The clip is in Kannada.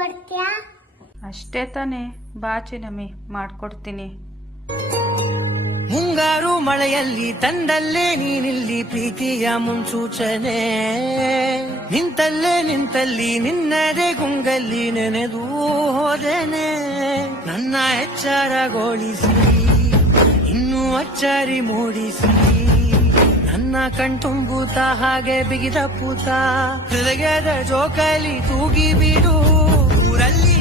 ಕೊಡ್ತೀಯಾ? ಅಷ್ಟೇ ತಾನೇ, ಬಾಚಿ ನಮಿ ಮಾಡ್ಕೊಡ್ತೀನಿ. ಮುಂಗಾರು ಮಳೆಯಲ್ಲಿ ತಂದಲ್ಲೇ ನೀನಿಲ್ಲಿ ಪ್ರೀತಿಯ ಮುನ್ಸೂಚನೆ, ನಿಂತಲ್ಲಿ ನಿನ್ನದೇ ಗುಂಗಲ್ಲಿ ನೆನೆದು ಹೋದೆನೆ. ನನ್ನ ಎಚ್ಚರಗೊಳಿಸಿ ಇನ್ನೂ ಅಚ್ಚರಿ ಮೂಡಿಸಿ, ನನ್ನ ಕಣ್ತುಂಬುತ್ತ ಹಾಗೆ ಬಿಗಿದ ಪೂತ ಹೃದಯದ ಜೋಕಾಲಿ ತೂಗಿ ಬಿಡು. ಊರಲ್ಲಿ